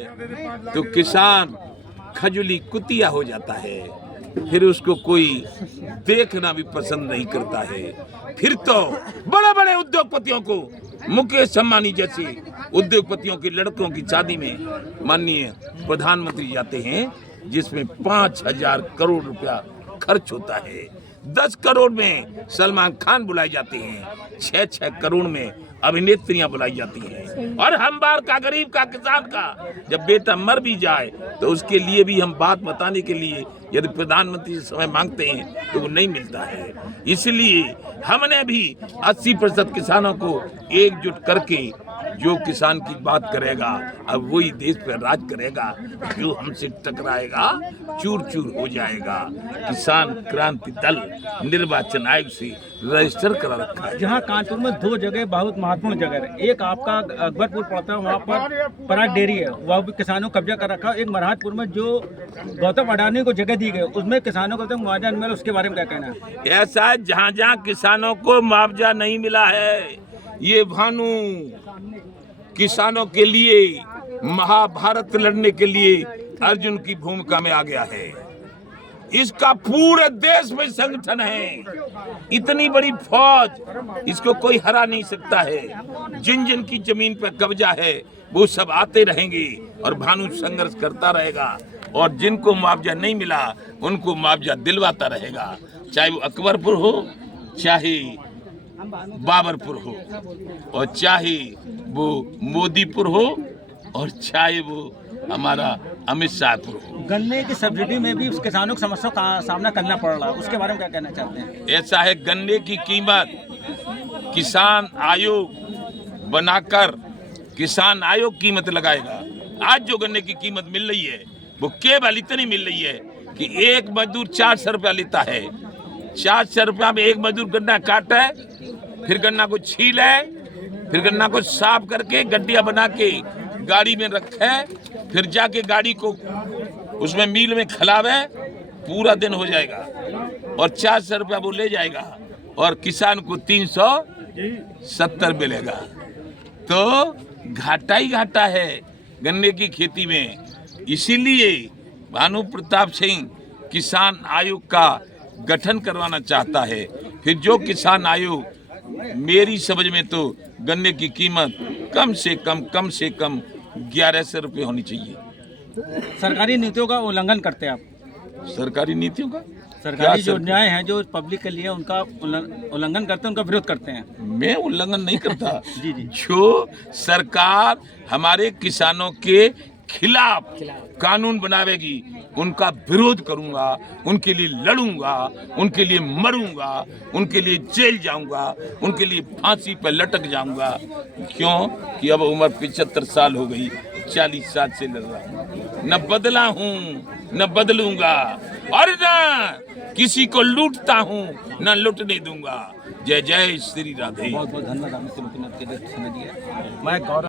तो किसान खजुली कुतिया हो जाता है, फिर उसको कोई देखना भी पसंद नहीं करता है। फिर तो बड़े बड़े उद्योगपतियों को, मुकेश अंबानी जैसे उद्योगपतियों के लड़कों की शादी में माननीय प्रधानमंत्री जाते हैं, जिसमें 5,000 करोड़ रुपया खर्च होता है। 10 करोड़ में सलमान खान बुलाए जाते हैं, 6-6 करोड़ में अभिनेत्रियां बुलाई जाती हैं। और हम बार का गरीब का किसान का जब बेटा मर भी जाए तो उसके लिए भी हम बात बताने के लिए यदि प्रधानमंत्री से समय मांगते हैं तो वो नहीं मिलता है। इसलिए हमने भी 80% किसानों को एकजुट करके जो किसान की बात करेगा अब वही देश पर राज करेगा, जो हमसे टकराएगा चूर चूर हो जाएगा। किसान क्रांति दल निर्वाचन आयोग से रजिस्टर करा रखा है। जहां कानपुर में 2 जगह बहुत महत्वपूर्ण जगह है, एक आपका अकबरपुर पड़ता है, वहाँ पर पराग डेयरी है, वह भी किसानों कब्जा कर रखा है। एक मरहाटपुर में जो गौतम अडानी को जगह दी गई उसमें किसानों को तो मुआवजा नहीं मिला, उसके बारे में क्या कहना है? ऐसा जहाँ जहाँ किसानों को मुआवजा नहीं मिला है, ये भानु किसानों के लिए महाभारत लड़ने के लिए अर्जुन की भूमिका में आ गया है। इसका पूरे देश में संगठन है, इतनी बड़ी फौज, इसको कोई हरा नहीं सकता है। जिन जिन की जमीन पर कब्जा है वो सब आते रहेंगे और भानु संघर्ष करता रहेगा, और जिनको मुआवजा नहीं मिला उनको मुआवजा दिलवाता रहेगा, चाहे वो अकबरपुर हो, चाहे बाबरपुर हो, और चाहे वो मोदीपुर हो, और चाहे वो हमारा अमित शाहपुर हो। गन्ने की सब्सिडी में भी किसानों की समस्या का सामना करना पड़ रहा है, उसके बारे में क्या कहना चाहते हैं? ऐसा है, गन्ने की कीमत किसान आयोग बनाकर किसान आयोग कीमत लगाएगा। आज जो गन्ने की कीमत मिल रही है वो केवल इतनी मिल रही है कि एक मजदूर 400 रुपया लेता है। 400 रुपया में एक मजदूर गन्ना काटे, फिर गन्ना को छीले, फिर गन्ना को साफ करके गड्डियां बना के गाड़ी में रखे, फिर जाके गाड़ी को उसमें मिल में खिलावे, पूरा दिन हो जाएगा और 400 रुपया वो ले जाएगा और किसान को 370 मिलेगा। तो घाटा ही घाटा है गन्ने की खेती में। इसीलिए भानु प्रताप सिंह किसान आयोग का गठन करवाना चाहता है। फिर जो किसान आयोग, मेरी समझ में तो गन्ने की कीमत कम से कम 1100 रुपये होनी चाहिए। सरकारी नीतियों का उल्लंघन करते हैं आप? सरकारी नीतियों का, सरकारी जो न्याय है जो पब्लिक के लिए, उनका उल्लंघन करते हैं, उनका विरोध करते हैं? मैं उल्लंघन नहीं करता। जी जी। जो सरकार हमारे किसानों के खिलाफ कानून बनावेगी उनका विरोध करूंगा, उनके लिए लड़ूंगा, उनके लिए मरूंगा, उनके लिए जेल जाऊंगा, उनके लिए फांसी पर लटक जाऊंगा। क्यों कि अब उम्र 75 साल हो गई, 40 साल से लड़ रहा हूं, न बदला हूं न बदलूंगा, और न किसी को लूटता हूं न लूटने दूंगा। जय जय श्री राधे। बहुत बहुत धन्यवाद। मैं गौरव